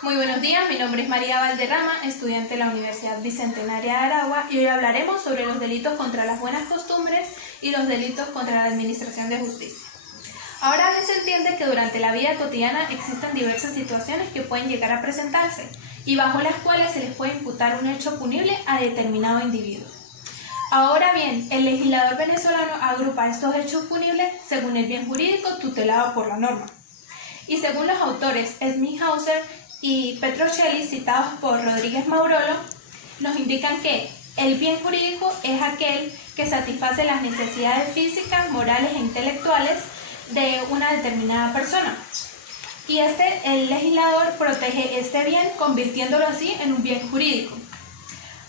Muy buenos días, mi nombre es María Valderrama, estudiante de la Universidad Bicentenaria de Aragua, y hoy hablaremos sobre los delitos contra las buenas costumbres y los delitos contra la administración de justicia. Ahora bien, se entiende que durante la vida cotidiana existen diversas situaciones que pueden llegar a presentarse y bajo las cuales se les puede imputar un hecho punible a determinado individuo. Ahora bien, el legislador venezolano agrupa estos hechos punibles según el bien jurídico tutelado por la norma. Y según los autores Schmidhauser y Petrocelli, citados por Rodríguez Maurolo, nos indican que el bien jurídico es aquel que satisface las necesidades físicas, morales e intelectuales de una determinada persona. Y el legislador protege este bien convirtiéndolo así en un bien jurídico.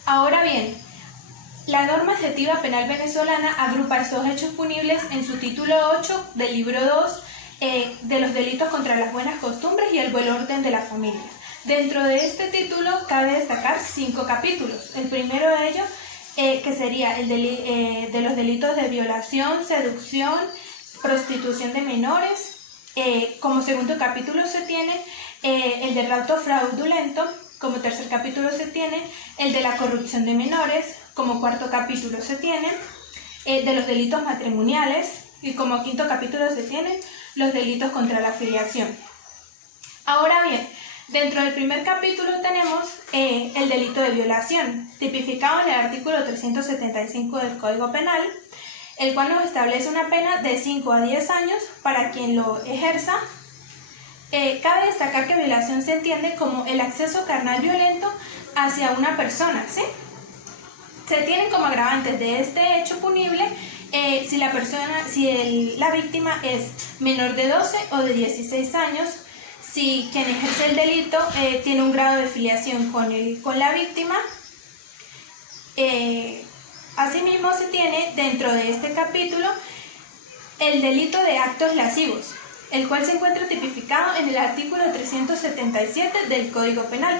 Ahora bien, la norma adjetiva penal venezolana agrupa estos hechos punibles en su título 8 del libro 2 de los delitos contra las buenas costumbres y el buen orden de la familia. Dentro de este título cabe destacar 5 capítulos. El primero de ellos, que sería el de los delitos de violación, seducción, prostitución de menores. Como segundo capítulo se tiene el de rapto fraudulento. Como tercer capítulo se tiene el de la corrupción de menores. Como cuarto capítulo se tiene de los delitos matrimoniales. Y como quinto capítulo se tienen los delitos contra la filiación. Ahora bien, dentro del primer capítulo tenemos el delito de violación, tipificado en el artículo 375 del Código Penal, el cual nos establece una pena de 5 a 10 años para quien lo ejerza. Cabe destacar que violación se entiende como el acceso carnal violento hacia una persona, ¿sí? Se tienen como agravantes de este hecho punible si la víctima es menor de 12 o de 16 años, si quien ejerce el delito tiene un grado de filiación con la víctima. Asimismo, se tiene dentro de este capítulo el delito de actos lascivos, el cual se encuentra tipificado en el artículo 377 del Código Penal,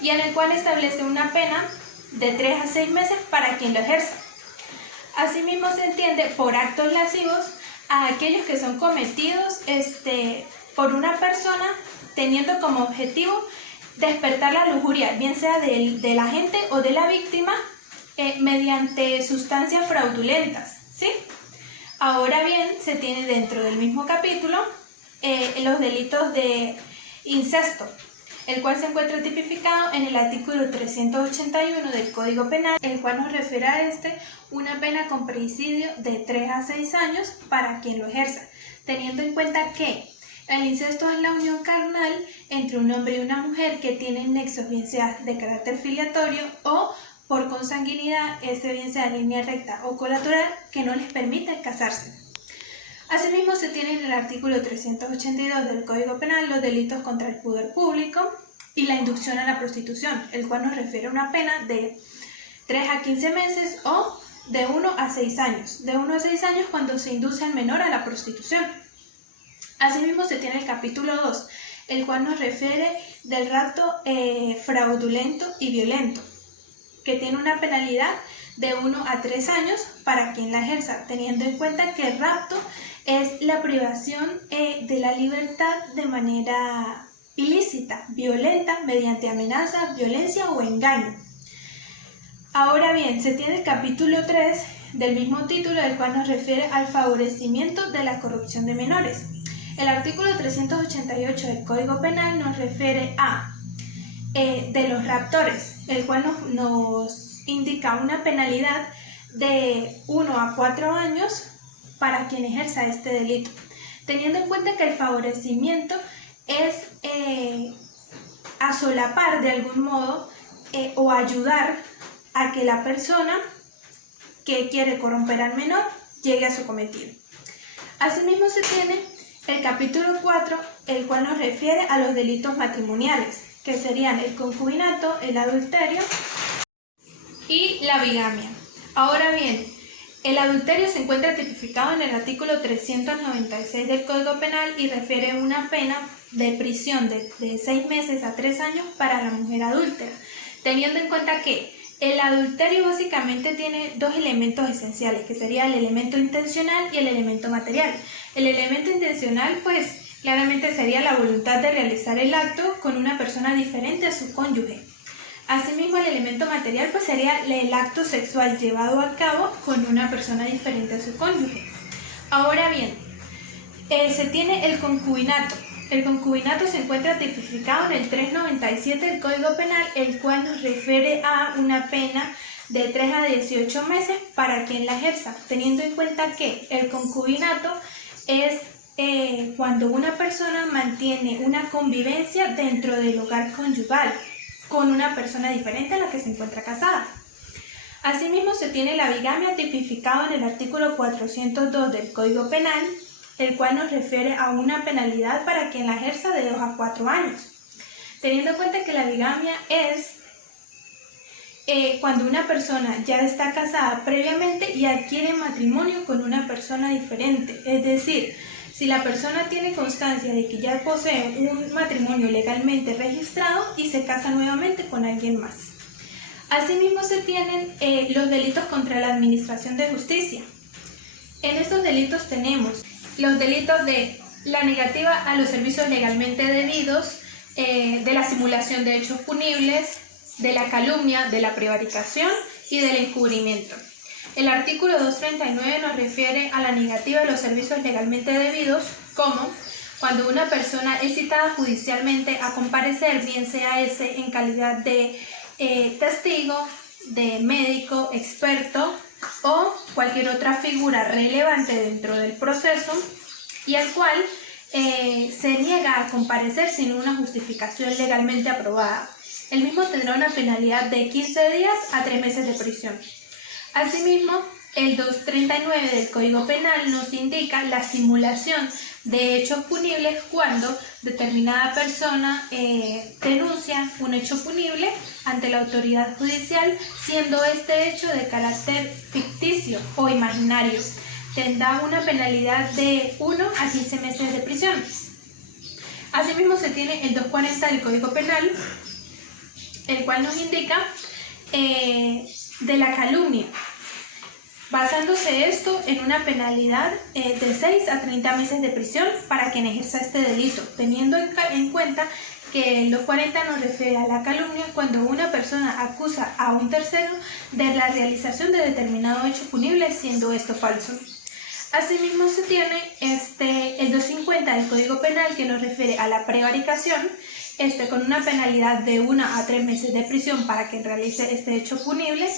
y en el cual establece una pena de 3 a 6 meses para quien lo ejerza. Asimismo, se entiende por actos lascivos a aquellos que son cometidos por una persona teniendo como objetivo despertar la lujuria, bien sea del agente o de la víctima, mediante sustancias fraudulentas, ¿sí? Ahora bien, se tiene dentro del mismo capítulo los delitos de incesto, el cual se encuentra tipificado en el artículo 381 del Código Penal, el cual nos refiere a una pena con presidio de 3 a 6 años para quien lo ejerza, teniendo en cuenta que el incesto es la unión carnal entre un hombre y una mujer que tienen nexos, bien sea de carácter filiatorio o por consanguinidad, bien sea en línea recta o colateral, que no les permite casarse. Asimismo, se tiene en el artículo 382 del Código Penal los delitos contra el poder público y la inducción a la prostitución, el cual nos refiere a una pena de 3 a 15 meses o de 1 a 6 años. De 1 a 6 años cuando se induce al menor a la prostitución. Asimismo, se tiene el capítulo 2, el cual nos refiere del rapto fraudulento y violento, que tiene una penalidad de 1 a 3 años para quien la ejerza, teniendo en cuenta que el rapto es la privación de la libertad de manera ilícita, violenta, mediante amenaza, violencia o engaño. Ahora bien, se tiene el capítulo 3 del mismo título, el cual nos refiere al favorecimiento de la corrupción de menores. El artículo 388 del Código Penal nos refiere a de los raptores, el cual nos indica una penalidad de 1 a 4 años para quien ejerza este delito, teniendo en cuenta que el favorecimiento es asolapar de algún modo o ayudar a que la persona que quiere corromper al menor llegue a su cometido. Asimismo, se tiene el capítulo 4, el cual nos refiere a los delitos matrimoniales, que serían el concubinato, el adulterio y la bigamia. Ahora bien, el adulterio se encuentra tipificado en el artículo 396 del Código Penal y refiere una pena de prisión de 6 meses a 3 años para la mujer adúltera, teniendo en cuenta que el adulterio básicamente tiene 2 elementos esenciales, que sería el elemento intencional y el elemento material. El elemento intencional, pues, Claramente sería la voluntad de realizar el acto con una persona diferente a su cónyuge. Asimismo, el elemento material pues sería el acto sexual llevado a cabo con una persona diferente a su cónyuge. Ahora bien, se tiene el concubinato. El concubinato se encuentra tipificado en el 397 del Código Penal, el cual nos refiere a una pena de 3 a 18 meses para quien la ejerza, teniendo en cuenta que el concubinato es cuando una persona mantiene una convivencia dentro del hogar conyugal con una persona diferente a la que se encuentra casada. Asimismo, se tiene la bigamia tipificado en el artículo 402 del Código Penal, el cual nos refiere a una penalidad para quien la ejerza de 2 a 4 años. Teniendo en cuenta que la bigamia es cuando una persona ya está casada previamente y adquiere matrimonio con una persona diferente. Es decir, si la persona tiene constancia de que ya posee un matrimonio legalmente registrado y se casa nuevamente con alguien más. Asimismo, se tienen los delitos contra la administración de justicia. En estos delitos tenemos los delitos de la negativa a los servicios legalmente debidos, de la simulación de hechos punibles, de la calumnia, de la prevaricación y del encubrimiento. El artículo 239 nos refiere a la negativa de los servicios legalmente debidos, como cuando una persona es citada judicialmente a comparecer, bien sea ese en calidad de testigo, de médico, experto o cualquier otra figura relevante dentro del proceso, y al cual se niega a comparecer sin una justificación legalmente aprobada. El mismo tendrá una penalidad de 15 días a 3 meses de prisión. Asimismo, el 239 del Código Penal nos indica la simulación de hechos punibles cuando determinada persona denuncia un hecho punible ante la autoridad judicial, siendo este hecho de carácter ficticio o imaginario. Tendrá una penalidad de 1 a 15 meses de prisión. Asimismo, se tiene el 240 del Código Penal, el cual nos indica de la calumnia, basándose esto en una penalidad de 6 a 30 meses de prisión para quien ejerza este delito, teniendo en cuenta que el 240 nos refiere a la calumnia cuando una persona acusa a un tercero de la realización de determinado hecho punible, siendo esto falso. Asimismo, se tiene el 250 del Código Penal, que nos refiere a la prevaricación, con una penalidad de 1 a 3 meses de prisión para quien realice este hecho punible,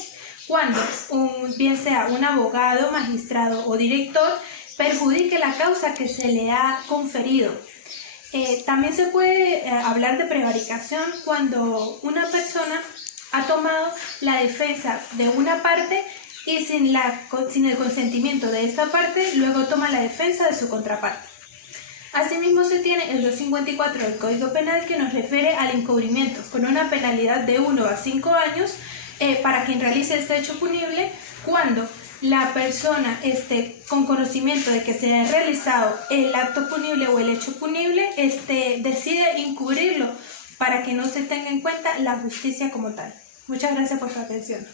cuando bien sea un abogado, magistrado o director perjudique la causa que se le ha conferido. También se puede hablar de prevaricación cuando una persona ha tomado la defensa de una parte y sin el consentimiento de esta parte, luego toma la defensa de su contraparte. Asimismo, se tiene el 254 del Código Penal, que nos refiere al encubrimiento, con una penalidad de 1 a 5 años para quien realice este hecho punible cuando la persona con conocimiento de que se ha realizado el acto punible o el hecho punible decide encubrirlo para que no se tenga en cuenta la justicia como tal. Muchas gracias por su atención.